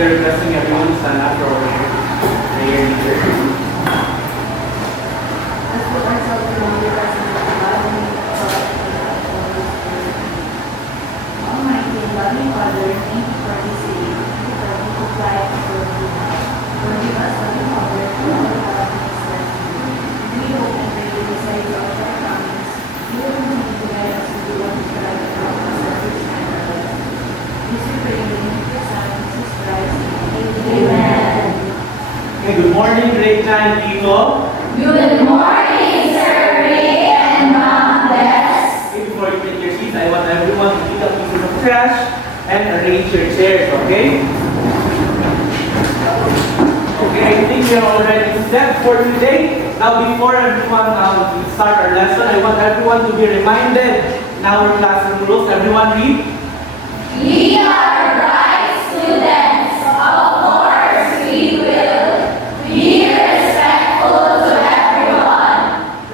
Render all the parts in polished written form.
we are requesting everyone to stand up for our prayer leader. Let's put ourselves in the presence of God and make a prayer for the Holy Spirit. Almighty and loving Father, thank you for this day. Thank you for the book of life and for the good health. Forgive us, loving Father, for all the bad things that we do. We hope and pray that beside your shortcomings, you will continue to guide us to do what is right and help us at this time of our life. This we pray in the name of your Son, Jesus Christ. Amen. Okay, good morning, great time people. Good morning, Sir Ray and Mom Bess. Okay, before you take your seats, I want everyone to pick up pieces of trash and arrange your chairs, okay? Okay, I think we are already set for today. Now, before everyone start our lesson, I want everyone to be reminded in our classroom rules. Everyone read. We are bright students. Of course, we will be respectful to everyone.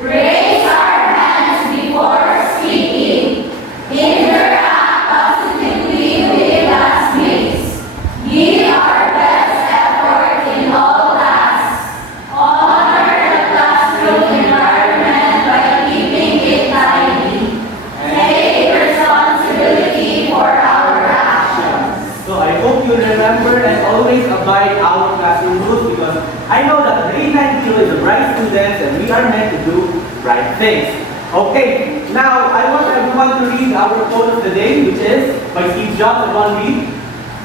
Raise our hands before speaking. Interact positively with classmates. Give our best effort in all tasks. Honor the classroom environment by keeping it tidy. Take responsibility for our actions. So I hope you remember and always abide our classroom rules, because I know that grade 9 kilo is a bright students and we are meant to do bright things. Okay, now I want everyone to read our quote of the day, which is by Steve Jobs. Everyone read.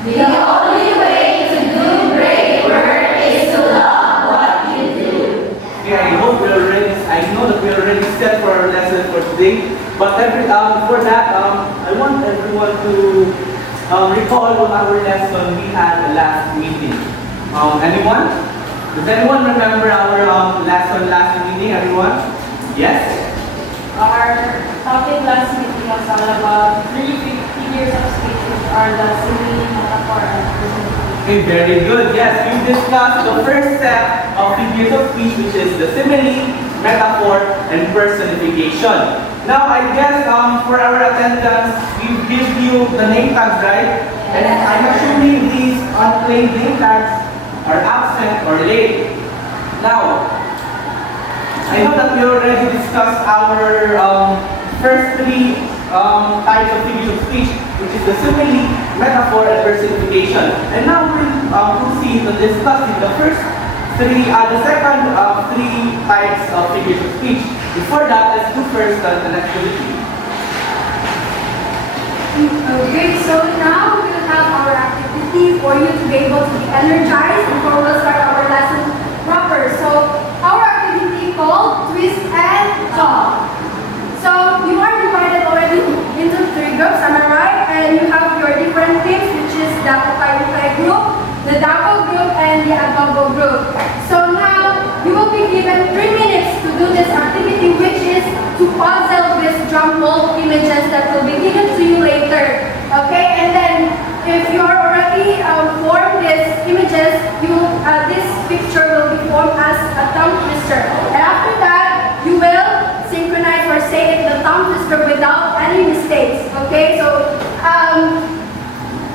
The only way to do great work is to love what you do. Okay, I know that we're already set for our lesson for today. But before that, I want everyone to recall what our lesson we had last meeting. Anyone? Does anyone remember our lesson last meeting? Everyone? Yes? Our topic last meeting was all about three figures of speech, which are the simile, metaphor, and personification. Okay, very good. Yes, we discussed the first set of figures of speech, which is the simile, metaphor, and personification. Now, I guess for our attendance, we give you the name tags, right? And I'm assuming these unplain name tags are absent or late. Now, I know that we already discussed our first three types of figures of speech, which is the simile, metaphor, and personification. And now we'll proceed to discussing the second three types of figures of speech. Before that, let's do first an activity. Okay, so now we will have our activity for you to be able to be energized before we'll start our lesson proper. So our activity called Twist and Talk. So you are divided already into three groups, am I right? And you have your different teams, which is the Ukay group, the Dabo group, and the Agogo group. So now you will be given 3 minutes to do this activity, which is to puzzle these jumbled images that will be given to you later. Okay, and then if you are already formed these images, this picture will be formed as a tongue twister. And after that, you will synchronize or say it the tongue twister without any mistakes. Okay, so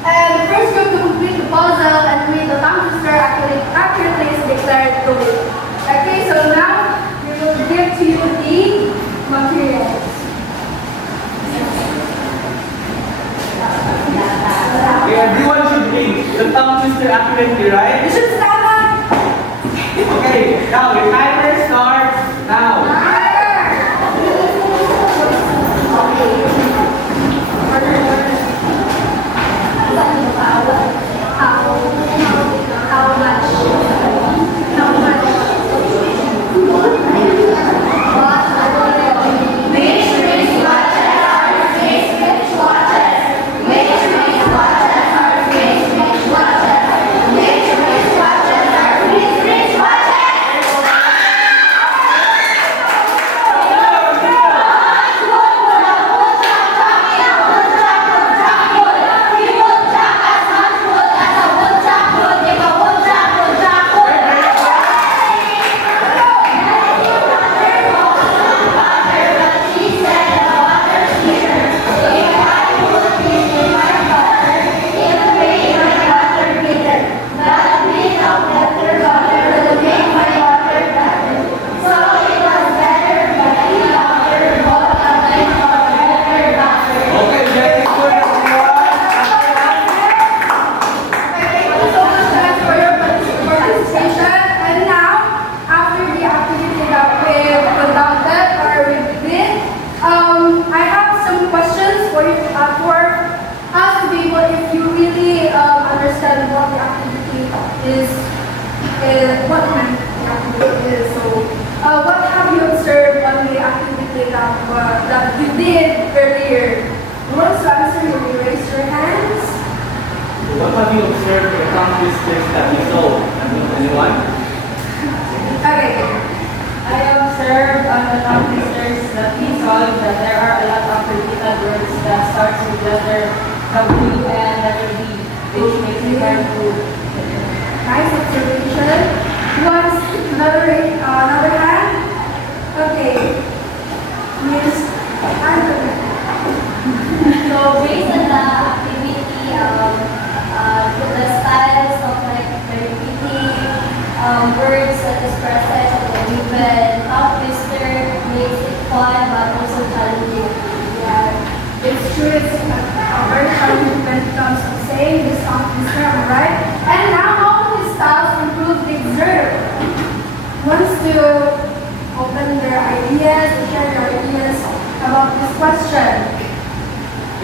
the first group to complete the puzzle and read the tongue twister accurately is declared the winner. Okay, so now we will give to you the materials. Okay, everyone should read the tongue twister accurately, right? You should stand up. Okay, now your timer starts now. what kind of activity is. So, what have you observed on the activity that you did earlier? Who wants to answer? You may raise your hands. What have you observed or accomplished that you saw? Anyone? Okay. I observed on the tongue twisters that we solved that there are a lot of repeated words that starts with letter W and letter D, which makes it hard to. Nice observation. Who wants another hand? Okay. Miss Anthony. So based on the activity, the styles of like the repeating words that is present and the given tongue twister makes it fun but also challenging. Yeah, it's true. It's a very challenging when it comes to saying this tongue twister, right? And now, how do these styles improve the exert? Wants to open their ideas and share their ideas about this question.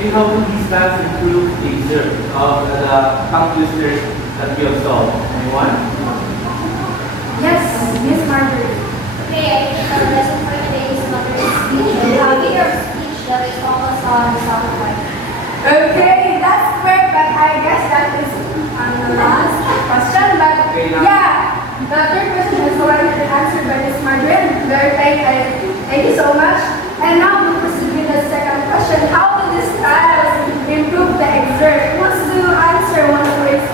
How do these styles improve the exert of the tongue twisters that we have solved? Anyone? Yes, Miss Marjorie. Okay, I think our lesson for today is another speech. Having your speech that is focused on the sound part. Okay, that's correct, but I guess that is on the last question. But Okay, now. yeah, the third question is already been answered by Miss Marjorie. Thank you so much. And now we proceed with the second question. How do these styles improve the exert? Who wants to answer? Who wants to raise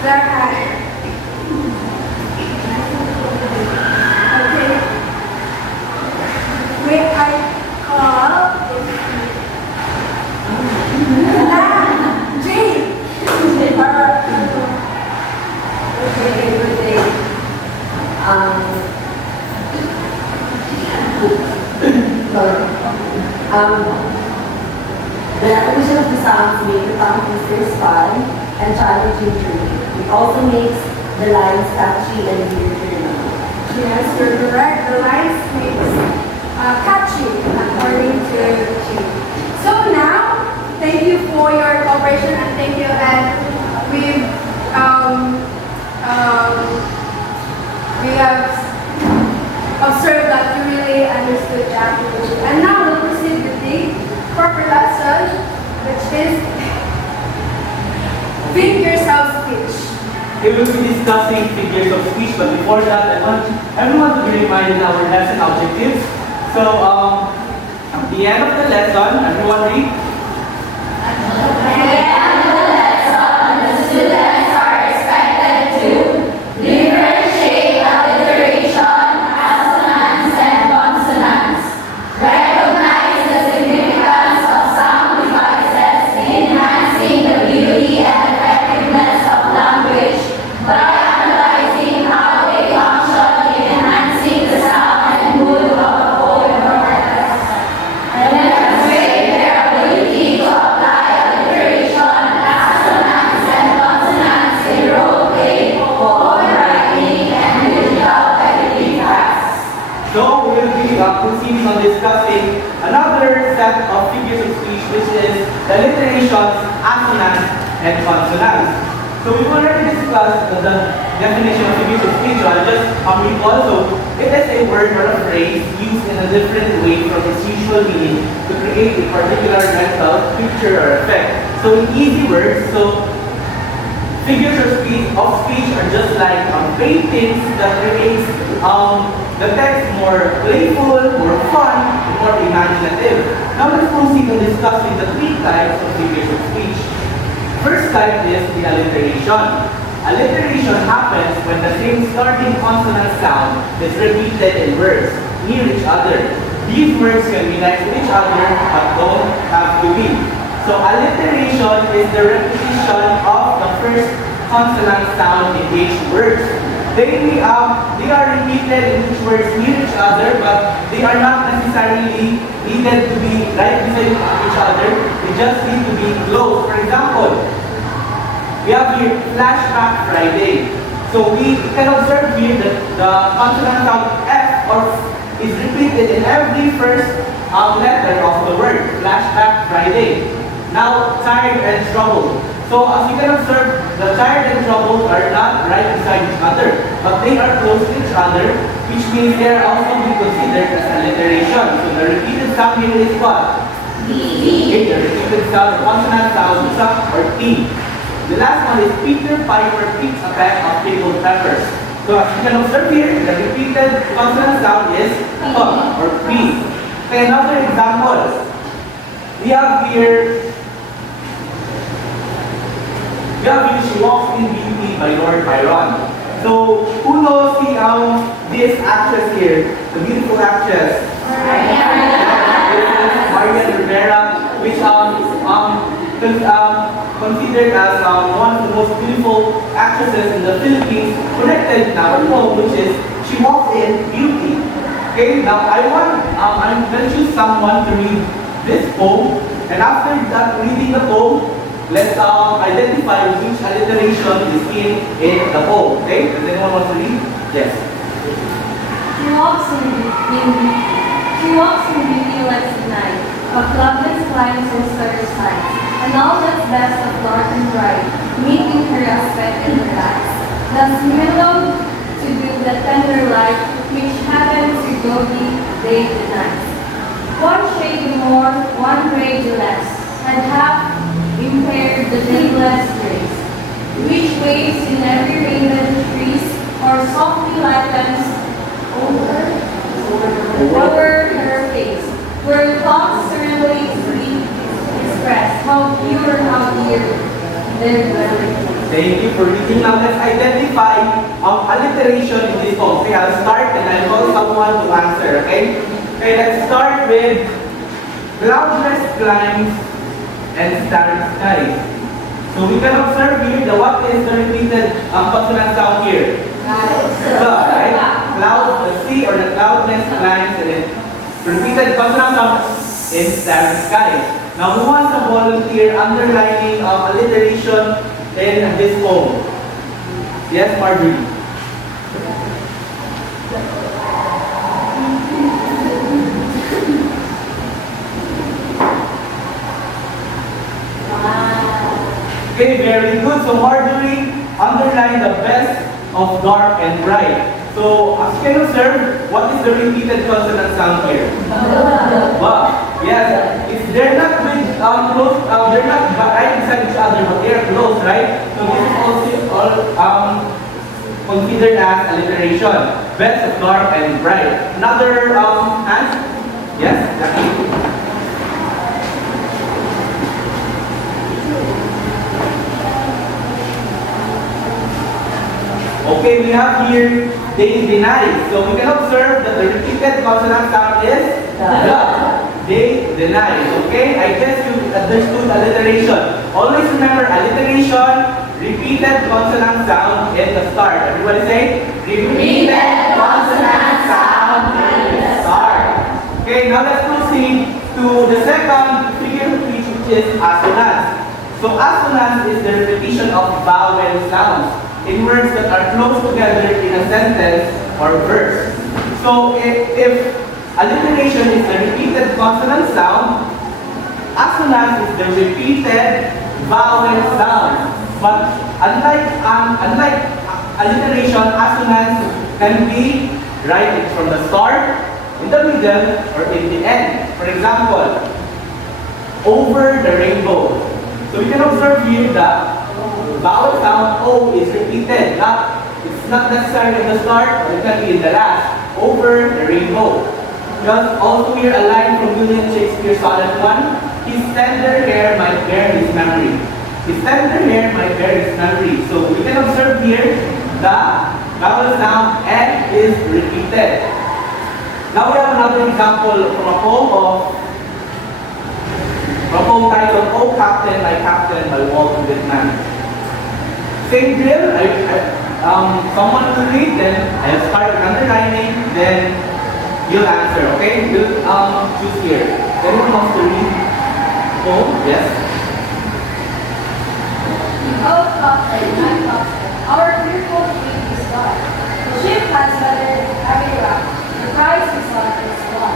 their hand? Okay. May I call Jane? Okay, good day. The repetition of the sounds make the tongue twisters fun and challenging to read. It also makes the lines catchy and easier to remember. Yes, you're correct. The lines makes catchy according to Jane. So now, thank you for your cooperation and thank you. And we have observed that you really understood the activity. And now we'll proceed with the corporate lesson, which is figures of speech. We will be discussing figures of speech, but before that, I want everyone to be reminded our lesson objectives. So, at the end of the lesson, everyone read. At the end of the lesson, the students are expected to differentiate alliteration, assonance, and consonance. Recognize the significance of sound devices in enhancing the beauty and effectiveness of language by analyzing how they function in enhancing the sound and mood of a poem or text. And demonstrate their ability to apply alliteration, assonance, and consonants in role-play, poem writing, and digital editing tasks. So, we will be proceeding on discussing another set of figures of speech, which is the alliterations, assonance, and consonants. So, we've already discussed the definition of figures of speech. I'll just read also. It is a word or a phrase used in a different way from its usual meaning to create a particular mental picture or effect. So, in easy words, figures of speech are just like paintings that creates the text more playful, more fun, and more imaginative. Now let's proceed in discussing the three types of figures of speech. First type is the alliteration. Alliteration happens when the same starting consonant sound is repeated in words near each other. These words can be next to each other but don't have to be. So alliteration is the repetition of the first consonant sound in each word. They are repeated in each words near each other, but they are not necessarily needed to be right beside each other. They just need to be close. For example, we have here flashback Friday. So we can observe here that the consonant sound F is repeated in every first letter of the word flashback Friday. Now, tired and troubled. So as you can observe, the tired and troubled are not right beside each other, but they are close to each other, which means they are also be considered as alliteration. So the repeated sound here is what? Okay, the repeated sound, the consonant sound is up or T. The last one is Peter Piper picks a pack of pickled peppers. So as you can observe here, the repeated consonant sound is P or P. Okay, another example. We have here She Walks in Beauty by Lord Byron. So, who knows this actress here, the beautiful actress? Maria Rivera, which considered as one of the most beautiful actresses in the Philippines, connected now at home, which is She Walks in Beauty. Okay, now I'm going to choose someone to read this poem, and after that reading the poem, let's identify which alliteration is in the poem. Okay? Does anyone want to read? Yes. She walks in beauty like the night, of loveless climes and stirred sights, and all that's best of dark and bright, meeting her aspect in her eyes. Thus mellowed to do the tender light, which happens to go day to night. One shade more, one ray less, and half impaired the dayless grace, which waves in every raven trees, or softly lightens over her face, where thoughts serenely express how pure, how dear their dwelling. Thank you for reading. Now let's identify alliteration in this poem. Okay, I'll start and I'll call someone to answer. Okay? Okay, let's start with cloudless climes and starry skies. So we can observe here what is the repeated consonant sound here? The, right? Cloud, the sea or the cloudless climes, and then repeated consonant sound in starry skies. Now who wants to volunteer underlining alliteration in this poem? Yes, Marjorie. Okay, very good. So Marjorie underlined the best of dark and bright. So as you can observe, what is the repeated consonant sound here? Wow. Yes. They're not with close. They're not right beside each other, but they are close, right? So this is also all considered as alliteration. Best of dark and bright. Another hand. Yes, Jackie. Okay, we have here they deny. So we can observe that the repeated consonant sound is the. They deny. Okay, I guess you understood alliteration. Always remember alliteration, repeated consonant sound in the start. Everybody say repeated consonant sound in the start. Okay, now let's proceed to the second figure of speech, which is assonance. So assonance is the repetition of vowel sounds in words that are close together in a sentence or verse. So if alliteration is the repeated consonant sound, assonance is the repeated vowel sound. But unlike alliteration, assonance can be right from the start, in the middle, or in the end. For example, over the rainbow. So you can observe here that vowel sound O is repeated. It's not necessarily at the start, but it can be in the last. Over the rainbow. Just also here a line from William Shakespeare's Sonnet 1. His tender hair might bear his memory. His tender hair might bear his memory. So we can observe here the vowel sound N is repeated. Now we have another example from a poem titled Oh Captain, My Captain by Walter Whitman. Same drill, someone will read, then I'll start underlining, then you'll answer, okay? You'll choose here. Anyone wants to read? Oh, yes? Oh, Captain, my Captain, our fearful fleet is gone. The ship has weathered every rock. The prize we sought is won.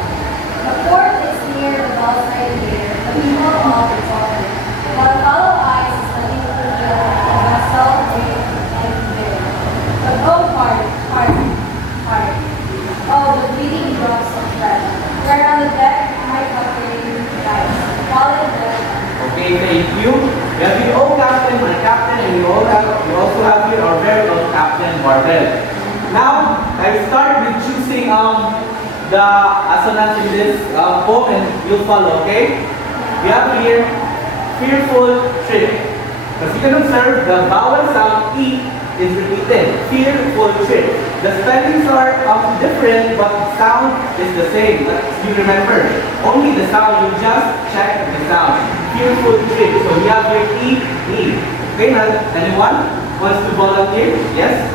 The port is near the Belfry Pier. The people all is already. well. Now, I start with choosing the assonance in this poem and you'll follow, okay? We have here, fearful trip. As you can observe, the vowel sound E is repeated. Fearful trip. The spellings are different, but sound is the same. But you remember, only the sound, you just check the sound. Fearful trip. So we have here E, E. Okay, now, anyone wants to volunteer? Yes?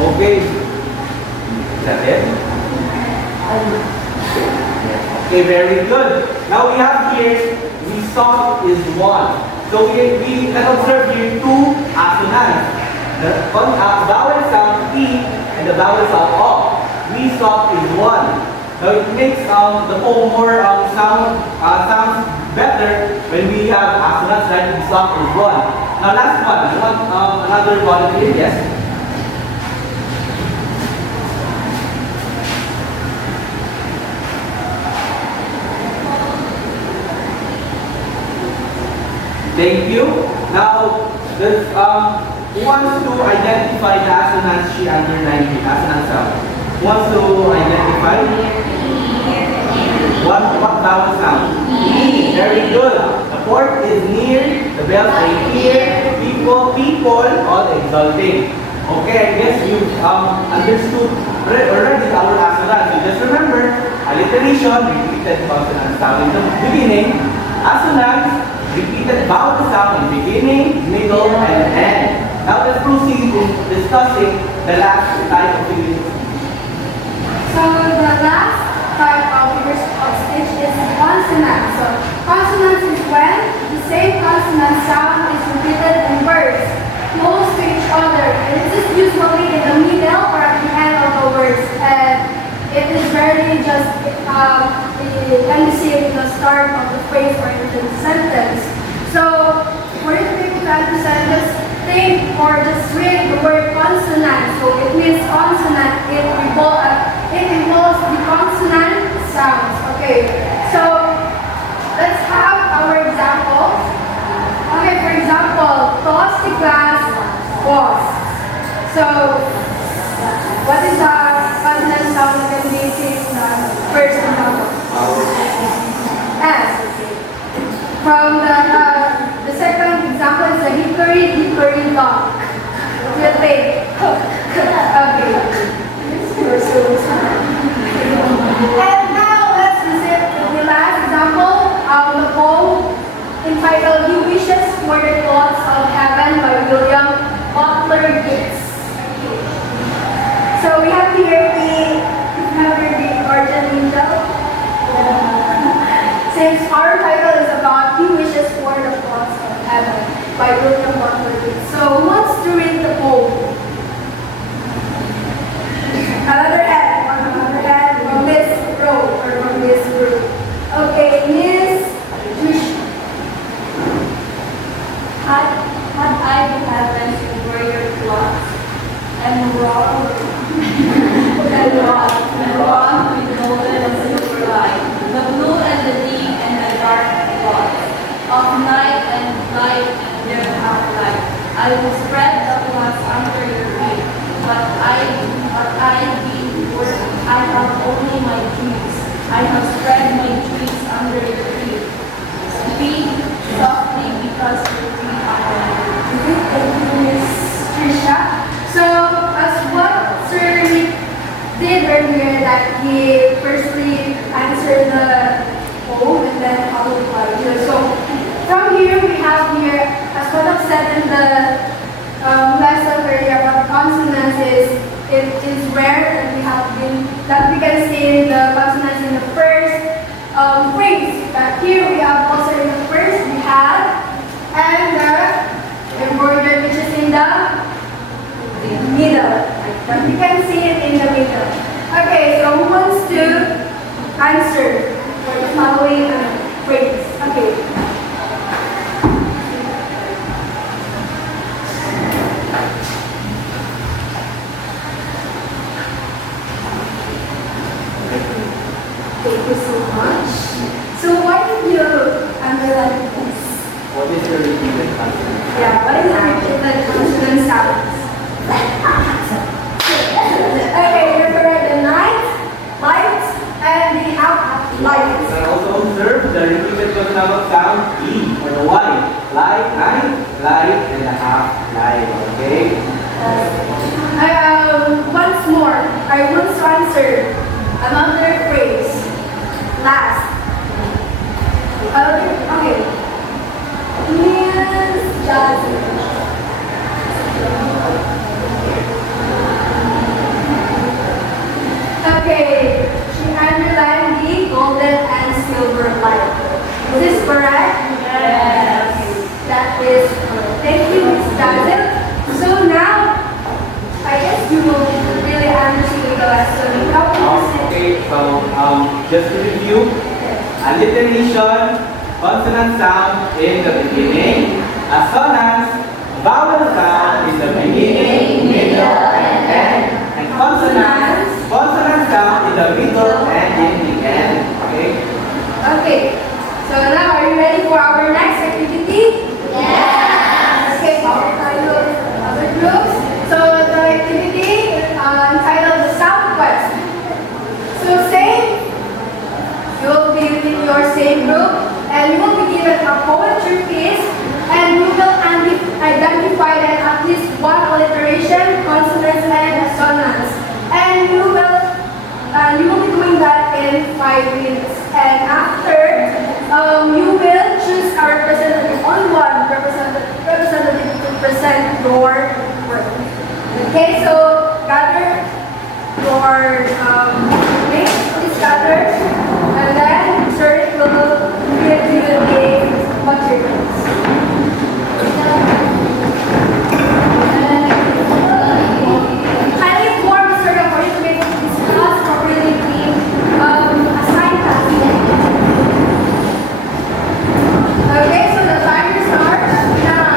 Okay. Is that it? Okay, very good. Now we have here, we saw is one. So we can observe here two assonance. The vowel sound E and the vowel sound O. We saw is one. Now it makes the poem more sounds better when we have assonance like we saw is one. Now last one. You want another volunteer? Yes? Thank you. Now, this, who wants to identify the assonance she under 90? Assonance sound. Who wants to identify? What vowel sound? E. Very good. The fourth is near. The bells are here. People, all exulting. Okay, I guess you understood already our assonance. You just remember, alliteration, repeated consonant sound in the beginning. Assonance, repeated vowel sound in beginning, middle, and end. Now let's proceed in discussing the last type of English. So the last type of English of speech is consonant. So consonance is when the same consonant sound is repeated in words close to each other. And this is usually in the middle or at the end of the words. And it is rarely just when you see it in the start of the phrase or in the sentence. So for you to be able to understand this, think or just read the word consonant. So it means consonant. It involves the consonant sounds. Okay. So let's have our examples. Okay. For example, toss the glass was. So what is the consonant sound that can be seen in the first example? S. From the second example is the hickory dock. What do you think? Okay. And now let's visit the last example of the poem entitled "He Wishes for the Thoughts of Heaven" by William Butler Yeats. So we have here the origin angel. Since our title is about "He Wishes for the Thoughts of Heaven" by William Butler Yeats. So who wants to read the poem? Another head from this row or from this group. Okay, Miss Trish. Had I the heavens were your thoughts, and wrong with golden and silver light, the blue and the deep and the dark thoughts of night and light and their half-light. I will spread the thoughts under your feet, but I have only my dreams. I have spread my dreams under your feet. Speak softly because your feet are Thank you, Miss Trisha. So, as what Sir Rick did earlier, that he firstly answered the poem and then followed by you. So, from here, we have here, as what I've said in the lesson earlier about consonants it is rare that we can see the consonants in the first phrase. But here we have also in the first, we have, and the embroidered, which is in the middle. But we can see it in the middle. Okay, so who wants to answer for the following phrase? Okay. Live, okay? Once more, I want to answer another phrase. Last. Okay. Miss Johnson. Okay, she underlined the golden and silver light. Is this correct? Yes. That is correct. Thank you, Miss Johnson. So now, I guess you will really understand the lesson. How can you say? Okay, so just to review, alliteration, consonant sound in the beginning, assonance, vowel sound in the beginning, middle, and end, and consonance, consonant sound in the middle and in the end. Okay? Okay, so now are you ready for our next activity? Yes. Okay, our title is other groups. So the activity entitled the Sound Quest. So same, you will be within your same group and you will be given a poetry piece and you will identify that at least one alliteration, consonants, and assonance. And you will be doing that in 5 minutes. And after, you will choose a representative, only one representative to present your work. Okay, so gather your mates, please gather, and then sir will give you the materials. Kindly inform Mr. Gam for you to make this class properly be assigned task. Okay, so the timer starts now.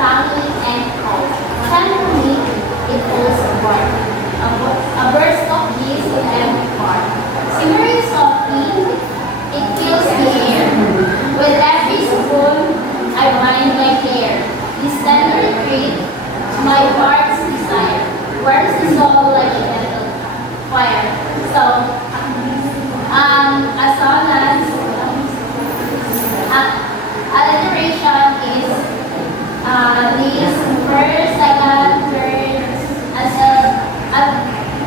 tummy, and cold. Suddenly, it falls apart. A burst of bliss in every part. Simmering softly, it fills the air. With every spoon, I bind my hair. This tender treat, my heart's desire. Warms the soul like a gentle fire. So, assonance, alliteration is this first, second, third, as a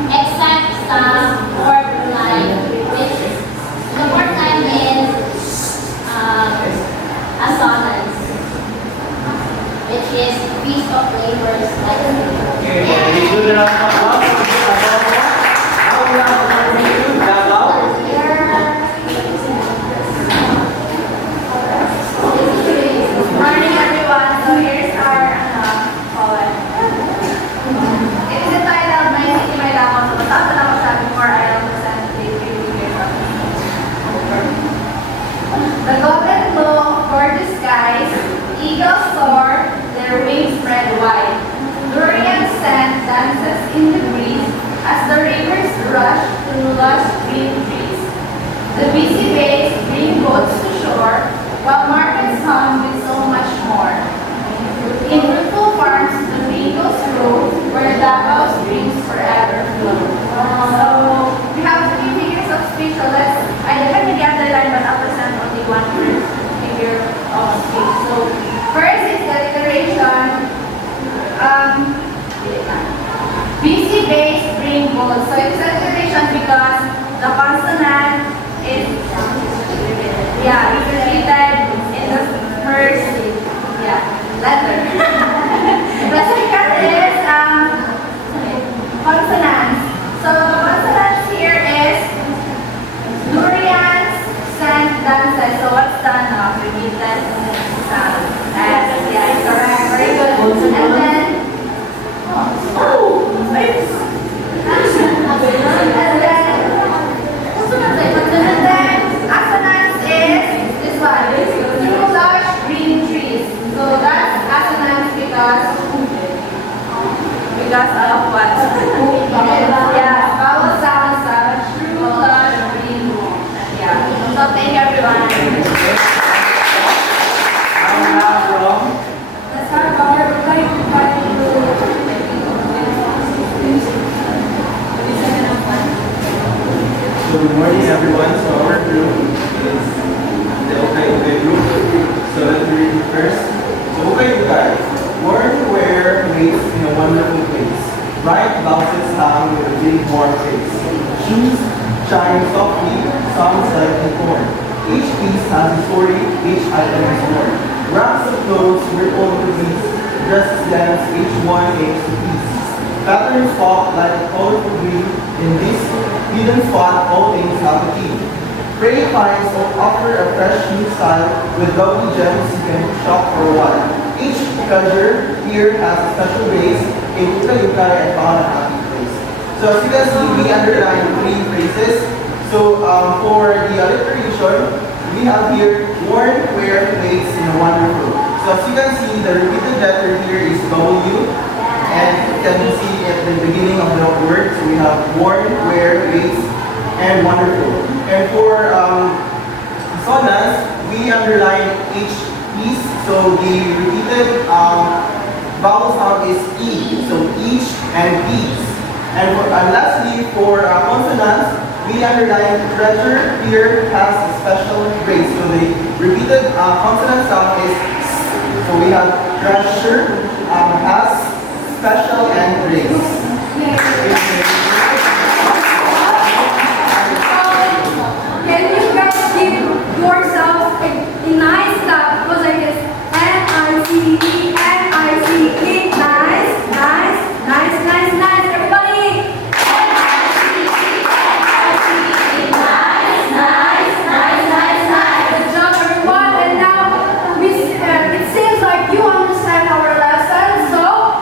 exact sum or line, which the fourth line is assonance, which is piece of labors like Okay, we do the round of applause for this Davao. Now we have number 2, Davao. Morning everyone, so here's our poem. It is entitled My City, My Davao. So basta na ko siya before I represent the here from the golden glow of gorgeous skies, eagles soar, their wings spread wide. Durian scent dances in the breeze as the rivers rush through lush green trees. The busy bays bring boats to shore, while markets hum with so much more. In fruitful farms, the eagles grow, where Davao's dreams forever flow. So, we have 3 figures of speech, so I didn't get the line, but I'll present only one figure of speech. So, first is the alliteration. Busy bays bring bold. So, it's alliteration because the consonant is repeated in the first letter. The second is consonance. So consonance here is durians, scent, dances. So what's done now? Repeated sound. It's correct. Very good. And then assonance is this one. Through lush green trees. So that's assonance because of what? Vowel sounds through lush green. So thank you everyone. Now we have from Let's have our So good morning everyone. So our group is the Okay group. So let's read it first. So Okay guys, worn where waits in a wonderful place. Bright blouses hang with a big warm face. Shoes shine softly, sounds like a corn. Each piece has a story, each item is worn. Wraps of clothes ripple in the breeze. Dresses dance, each one aims to please. Patterns pop like a colorful green. In this hidden spot, all things have a key. Frayed finds offer a fresh new style. With lovely gems, you can shop for a while. Each treasure here has a special base. In Yuka, I found a happy place. So as you can see, we underline 3 phrases. So for the alliteration, we have here worn where waits in a wonderful. So as you can see, the repeated letter here is W. And you can see at the beginning of the word, so we have worn, where, waits, and wonderful. And for assonance, we underline each piece. So the repeated vowel sound is E. So each and piece. And lastly, for consonants, we underline treasure here has a special grace. So the repeated consonant sound is S. So we have treasure has special and grace. Can you guys give yourself a nice clap? Because like this, N-I-C-E, N-I-C-E, nice, nice, nice, nice, nice. Everybody! Good job, everyone. And now, it seems like you understand our lesson. So,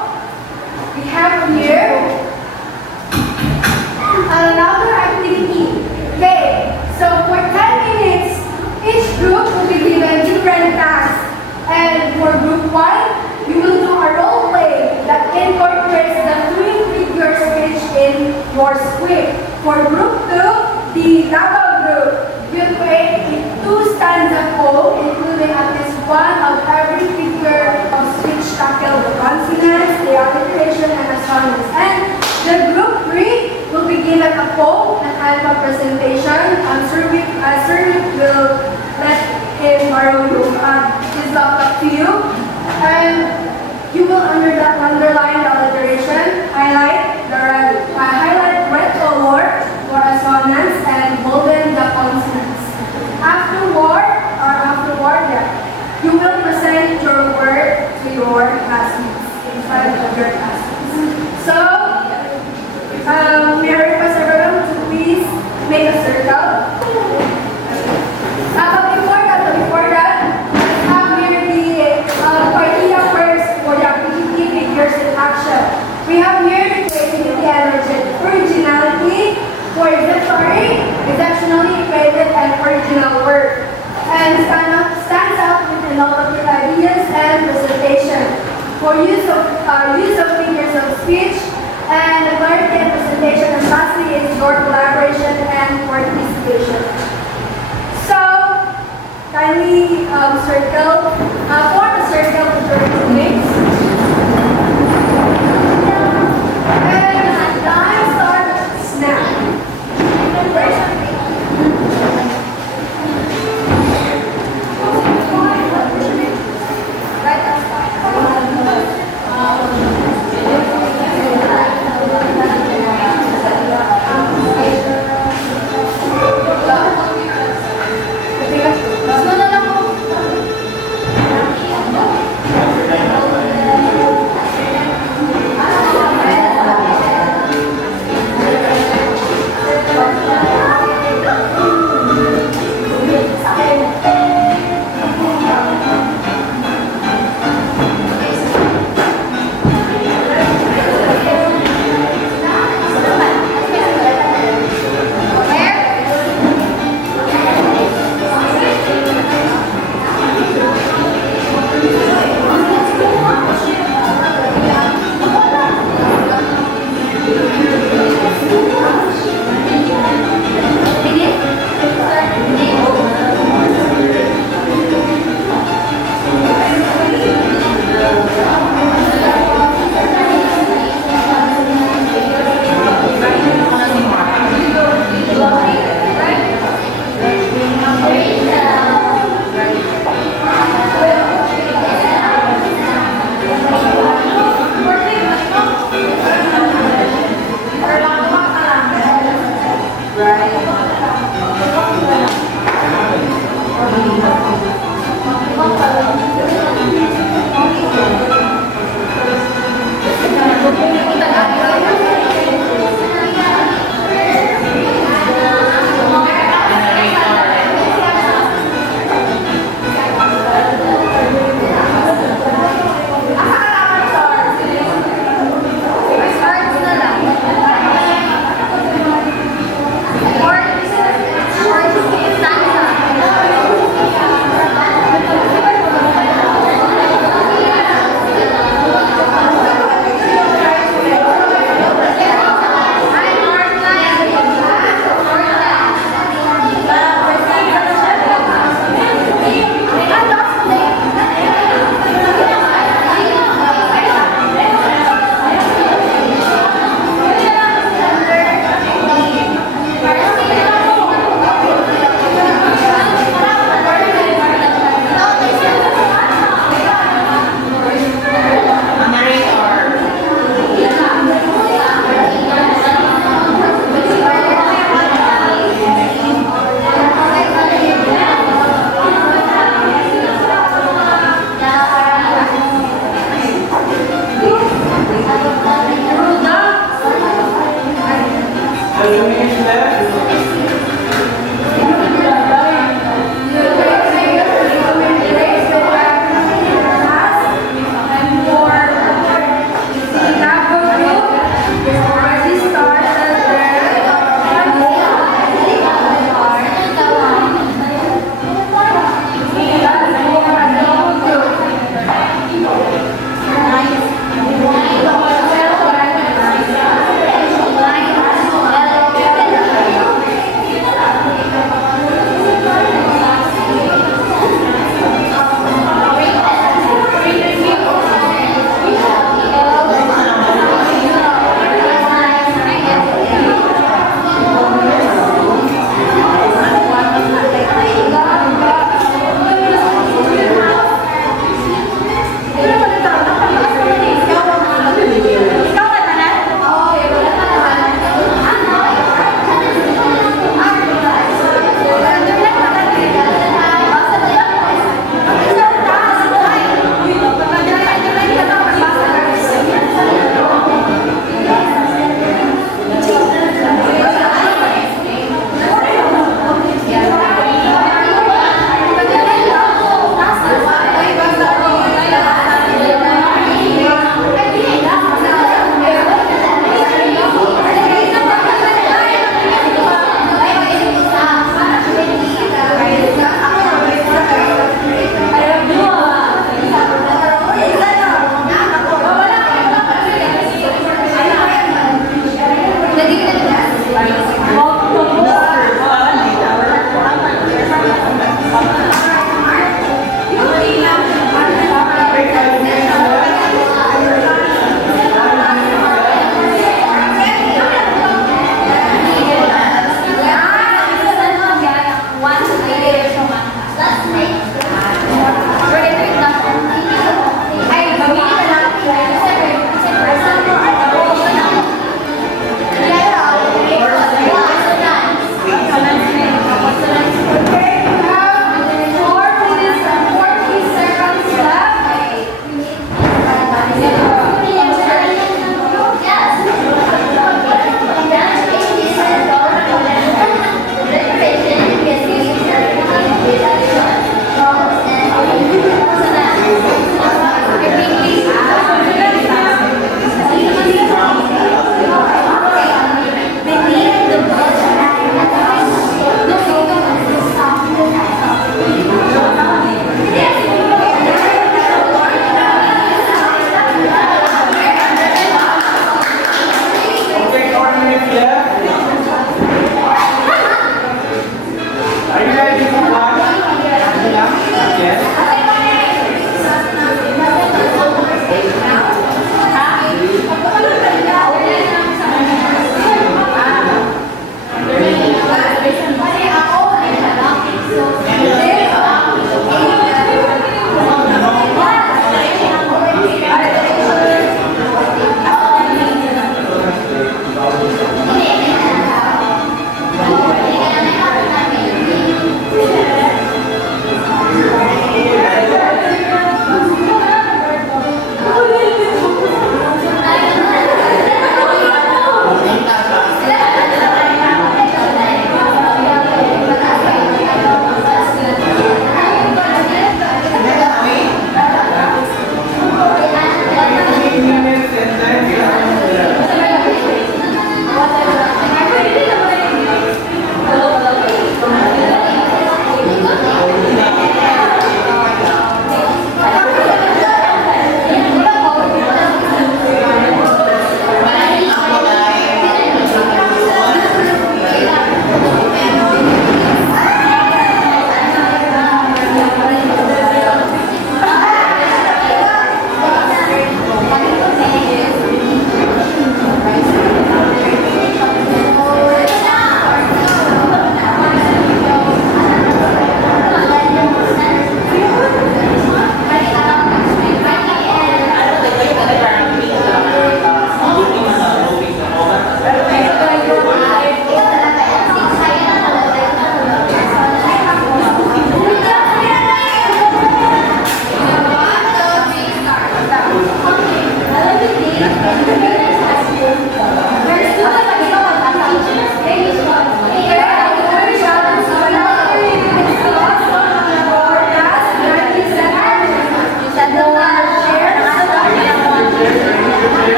or square. For group 2, the double group will create two stanza poem, including at least one of every figure of speech tackle, the consonants, the alliteration, and assonance. And the group 3 will begin at a poem and have a presentation. Sir will let him borrow his laptop to you. And you will underline the alliteration, highlight red color for assonance, and golden the consonants. Afterward, you will present your word to your classmates in front of your classmates. So, may I request everyone to please make a circle. Before that, let's have here the criteria first for the activity figures in action. We have here the creativity and originality for exemplary, exceptionally creative and original work, and stands out with innovative ideas and presentation. For use of figures of speech and the clarity and presentation, and lastly is your collaboration and participation. So, kindly form a circle to join teammates. And time starts now.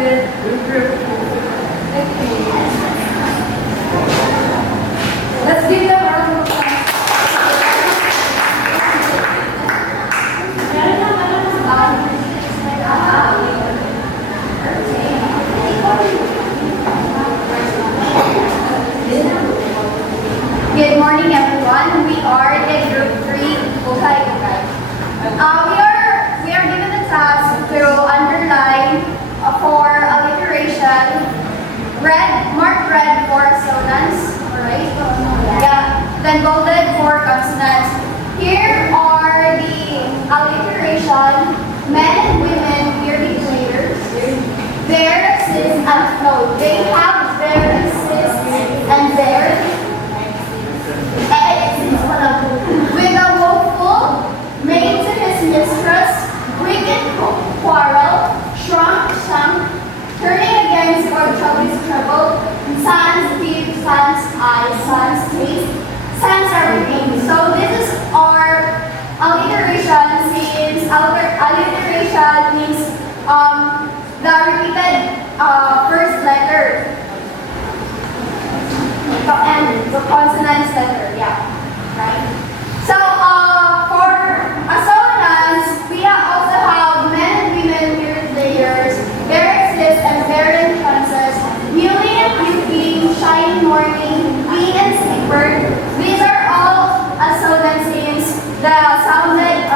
with group 2. Let's give them a round of applause. Good morning, everyone. We are in Group 3, Bukay Bukay. We are given the task to underline for alliteration, marked red for assonance, alright? Yeah. Then bolded for consonants. Here are the alliteration. Men and women clearly players. There exists no. They have there exists and there. With a woeful, made to his mistress, wicked quarrel, shrunk, turning against or troubles trouble, sans teeth, sans eyes, sans taste, sans everything. So this is our alliteration, since alliteration means the repeated first letter. And the consonant letter, yeah, right? So, for assonance, we also have men and women weird players, there exists and there chances, newly and beauty, shining morning, clean and sleeper. These are all assonance since the sounded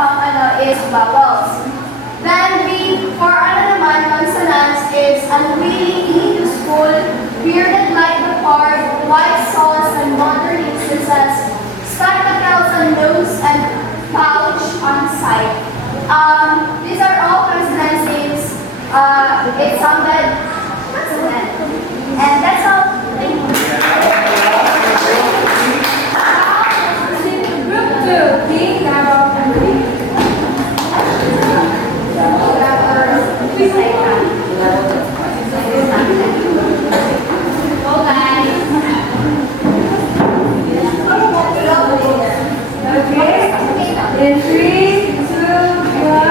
is vowels. Then for consonants is unwillingly useful, bearded like the part, white sauce and modern instances, spectacles on nose and pouch on side. These are all consonants since it sounded consonant. And that's all. Thank you. Group 2, King, Narrow, and Ring. Okay. In 3, 2, 1.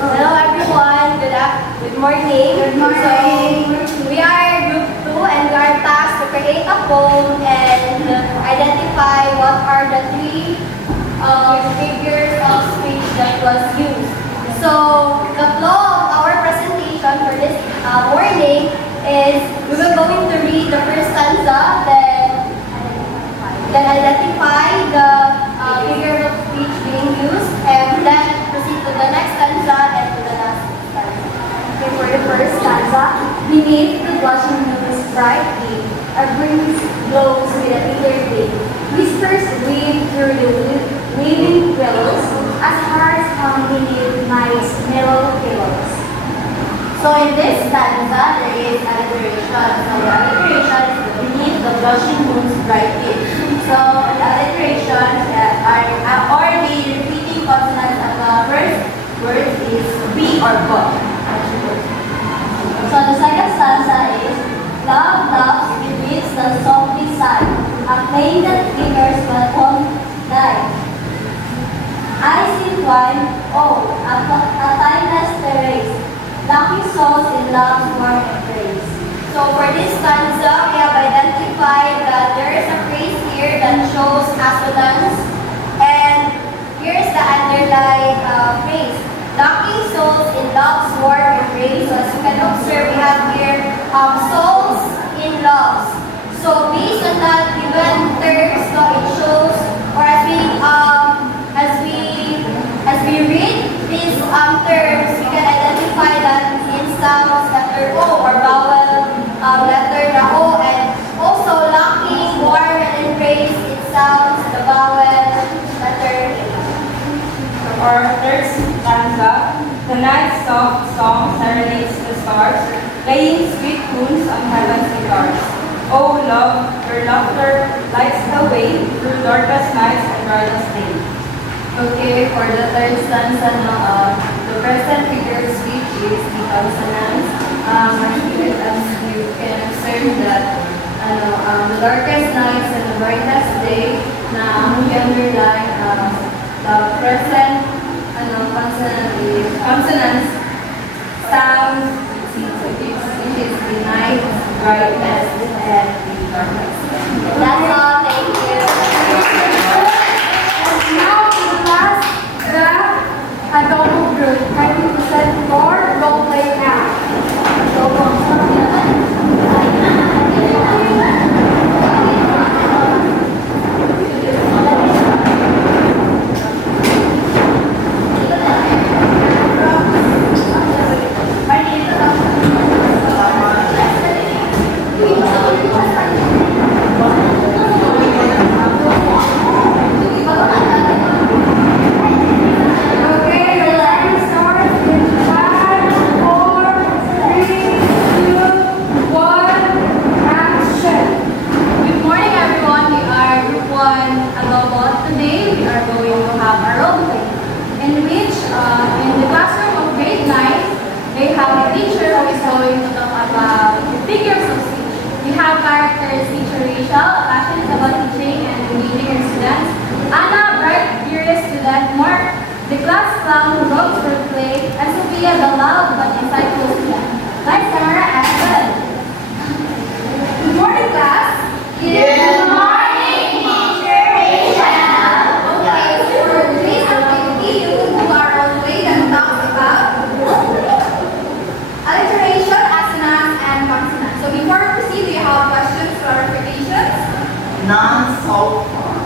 Hello everyone, good morning. Good morning. So, we are group 2 and we are tasked to create a poem and identify what are the 3 figures of speech that was used. So the flow of our presentation for this morning is we will going to read the first stanza, then identify the figure of speech being used, and then proceed to the next stanza and to the last stanza. Okay, for the first stanza, beneath the blushing moon's bright beam, a breeze blows with a bitter gleam. Whispers weave through the waving willows, as hearts hum beneath night's mellow pillows. So in this stanza, there is alliteration. So the alliteration is beneath the blushing moon's bright beam. So the alliteration or the repeating consonants of the first word is B or B. So the second stanza is love loves beneath the softly sun, a flame that flickers but won't die. Eyes entwined, oh, a timeless terrace, lucky souls in love's warm embrace. So for this stanza, we have identified that there is a phrase here that shows assonance, and here's the underlined phrase, lucky souls in love's warm embrace. So as you can observe, we have here souls in love. So based on that given terms, so it shows, or as we read these terms, we can identify that it sounds letter O or vowel letter na O, and also lucky, warm, and embrace, it sounds the vowel letter A. Our third stanza, the night's soft song serenades the stars, playing sweet tunes on heaven's guitars. Oh love, your laughter lights the way through darkest nights and brightest days. Okay, for the third stanza, the present figure of speech is the consonance. As you can observe that the darkest nights and the brightest day na we underline the present consonant is consonants sounds brightness, and the darkness. That's all. Thank you. Now to the last, the adobo group. Kindly present for role play now. Okay, the time starts in 5, 4, 3, 2, 1, action. Good morning, everyone. We are Group 1 Adobo. Today, we are going to have a role play in which, in the classroom of grade 9, they have a teacher who is going to talk about figures of speech. We have characters Teacher Rachel, passionate about teaching and engaging her students. Anna, bright, curious student. Mark, the class clown who loves for play. And Sophia, the loud but insightful student. Lights, camera, action. Good morning, class. Good morning, Teacher Rachel. Okay, so for today's activity, you will do our role play that talks about alliteration, assonance, and consonance. So before we proceed, do you have questions, clarifications? None so far.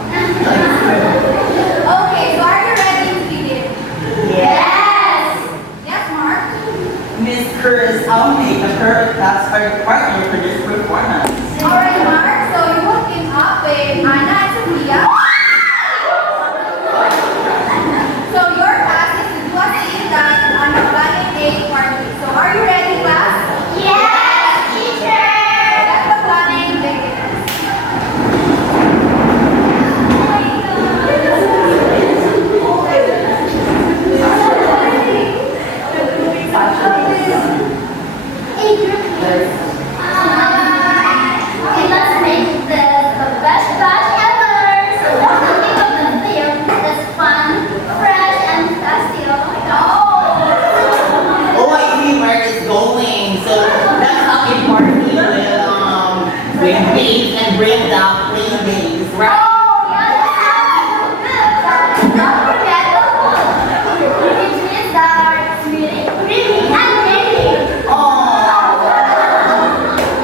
Okay, so are you ready to begin? Yes! Yes, Mark? Miss Cruz, I'll make her class partner for this performance. Alright, Mark, so you will team up with Anna and Sophia. So your task is to do a scene dance on a planning day party. So are you ready, class? Yes, teacher! Let the planning begin. Hey, group please. Okay, let's make this the best batch ever. So let's think of the theme that's fun, fresh, and festive. Oh, I see where it's going. So that's how a party will bring games and bring down play days, right? Oh, yeah, that sounds good. Don't forget the food. Which means that are really, really, and really.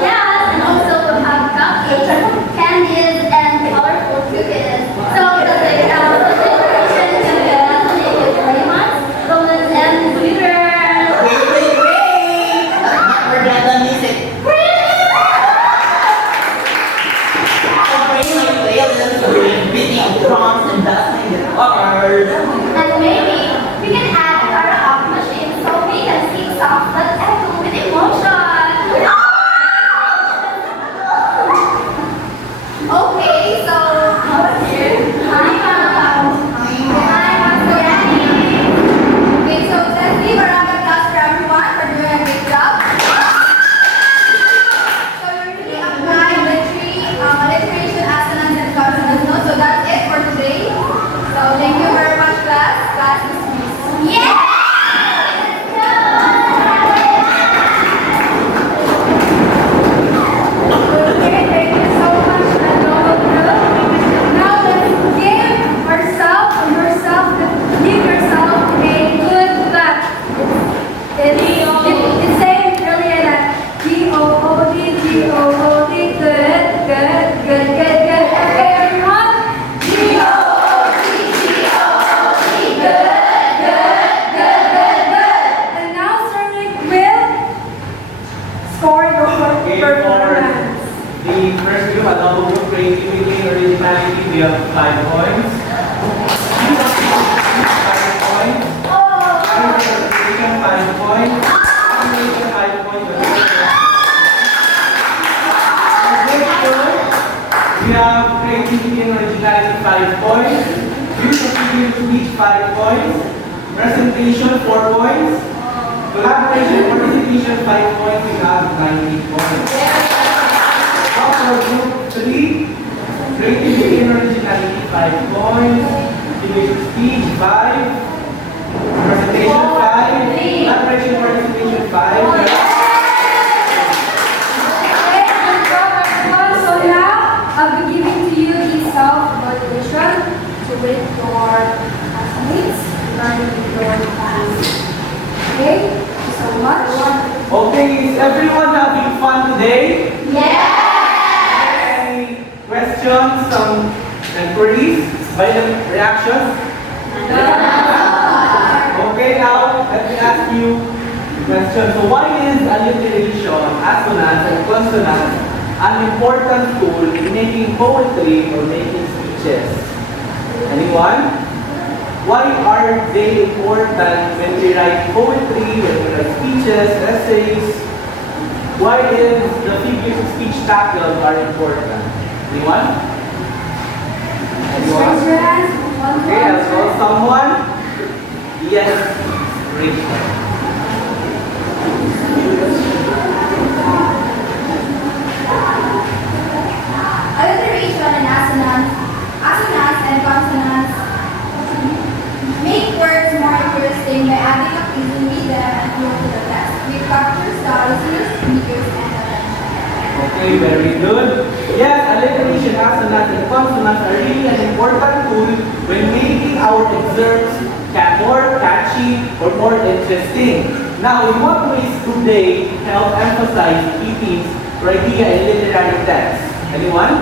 Yes, and also we'll have cupcakes, candies, and colorful cookies. So the decoration can be make with lemons, donuts, and glitter. Wait. Let's not forget the music. Bring my playlist with beating of drums and dusting guitars. And maybe we can add a karaoke machine so we can sing songs that echo with emotion. Okay, so okay, so let's give a round of applause for everyone for doing a great job. So you really applied the three alliteration, assonance, and consonance notes. So that's it for today. So thank you very much, class. Class dismissed. Yeah! Okay, thank you so much, adobo group. Now let's give yourself a good clap. It's saying earlier that G-O-O-D, G-O-O-D, good. Okay, everyone? G-O-O-D, good. And now Sir Nick will score your Okay, for performance. the first group, Adobo Group, Creativity and Originality, we have 5 points. 5 points. Presentation, 5 points. Presentation, 5 points. We have Creativity and Originality, 5 points. Use of figure of speech, 5 points. Presentation, 4 points. Collaboration and participation, 5 points. We have 90 points. For group 3, creativity and originality, 5 points. Figure of speech, 5. Presentation, 5. Collaboration and participation, 5. Thank today? Yes! Any questions, inquiries, violent reactions? Okay, now let me ask you a question. So why is alliteration, assonance, and consonance an important tool in making poetry or making speeches? Anyone? Why are they important when we write poetry, when we write speeches, essays? Why is the figures of speech tackled are important? Anyone? Anyone? Raise your hands. One to Okay, I'll call answer. someone. Yes, Rachel. Alliteration and assonance and consonance make words more interesting by adding a pleasing rhythm and flow to the text, which captures the listener's ears and attention. Okay, very good. Yes, alliteration, assonance, and consonants are really an important tool when making our excerpts more catchy or more interesting. Now, in what ways do they help emphasize key themes or idea in literary text? Anyone?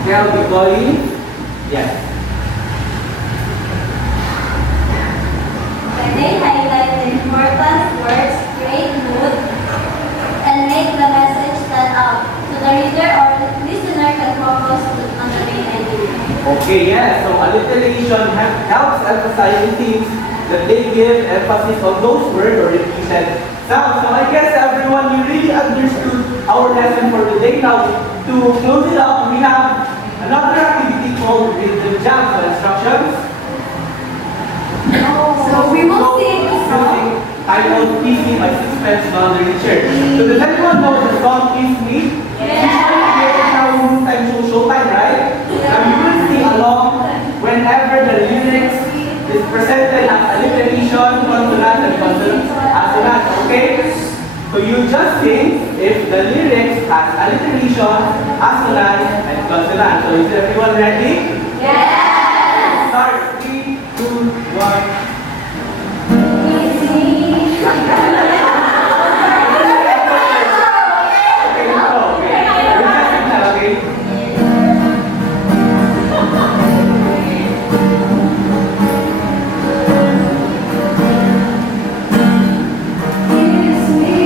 Okay, I'll be calling. Yes. When they highlight the important words, create mood, and make the message stand out, so the reader or listener can focus on the main idea. Okay, yes. So alliteration helps emphasize themes that they give emphasis on those words or repeated sounds. So I guess everyone, you really understood our lesson for today. Now, to close it up, we have another activity called the jam. So instructions. So we will sing a song. Titled Kiss Me by Sixpence None the Richer. So does anyone know the song Kiss Me? Showtime, right? Now you will sing along whenever the lyrics is presented as alliteration, consonant, and assonance, okay? So you just sing if the lyrics has alliteration, assonance, and consonant. So is everyone ready? Yes! Start. 3, 2, 1. Okay, no, okay. We'll just sing that, okay? Kiss me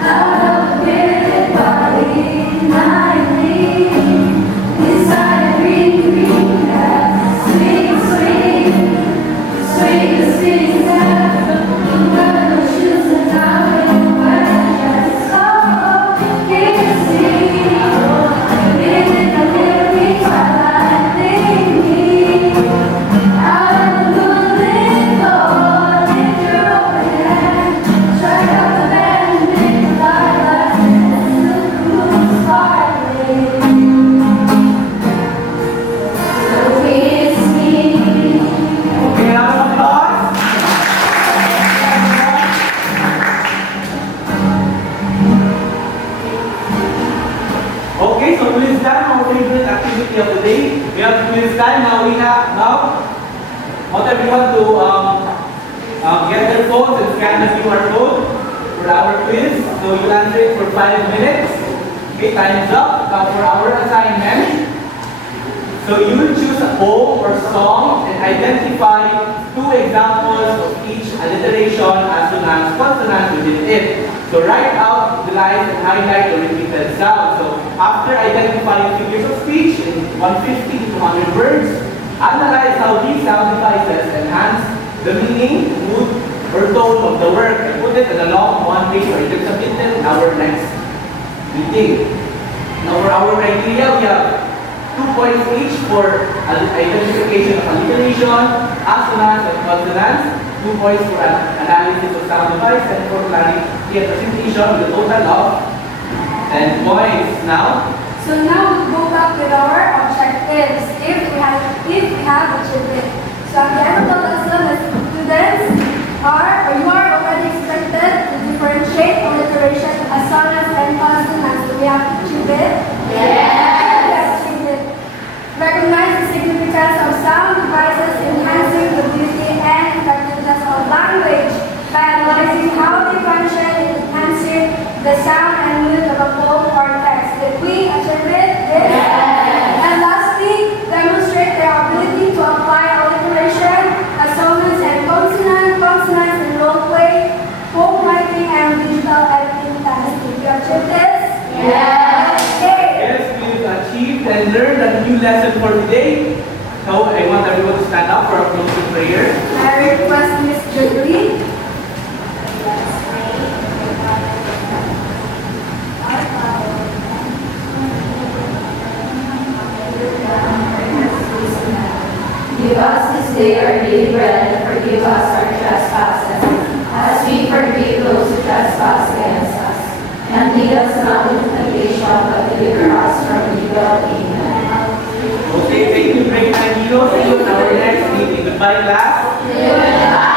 out of bed, body, nightly, inside a green grass, sweet, sweet, sweetest things ever. Wear the shoes and I will wear a dress. Oh, kiss me, in the very twilight, thinking out of the moonlit floor, lift your open hand, strike up the band, make the firelight dance, the moon sparkling. So kiss me. Okay, round of applause. Okay, so quiz time, our favorite activity of the day. We have quiz time. Want everyone to get their phones and scan the QR code for our quiz. So you answer it for 5 minutes. Okay, time's up. Now for our assignment. So you will choose a poem or song and identify 2 examples of each alliteration, assonance, consonant within it. So write out the lines and highlight the repeated sound. So after identifying figures of speech in 150 to 200 words, analyze how these sound devices enhance the meaning, mood, or tone of the work and put it in a long one-page or even submit it in our next meeting. Now for our criteria, we have 2 points each for identification of alliteration, assonance, and consonants. 2 points for analysis of sound device and for clarity and presentation with a total of 10 points. Now, So now we'll go back with our objectives if we have achieved it. So at the end of the lesson, the students are, or you are already expected to differentiate alliteration, assonance, and consonants. Do we have achieved it? Yes. Recognize the significance of sound devices enhancing the beauty and effectiveness of language by analyzing how they function in enhancing lesson for today. So I want everyone to stand up for a closing prayer. I request Miss Julie. Give us this day our daily bread, and forgive us our trespasses, as we forgive those who trespass against us. And lead us not into temptation, but deliver us from evil. Amen. Okay, thank you, Break and Hero. See you in our next meeting. Goodbye, class. Goodbye.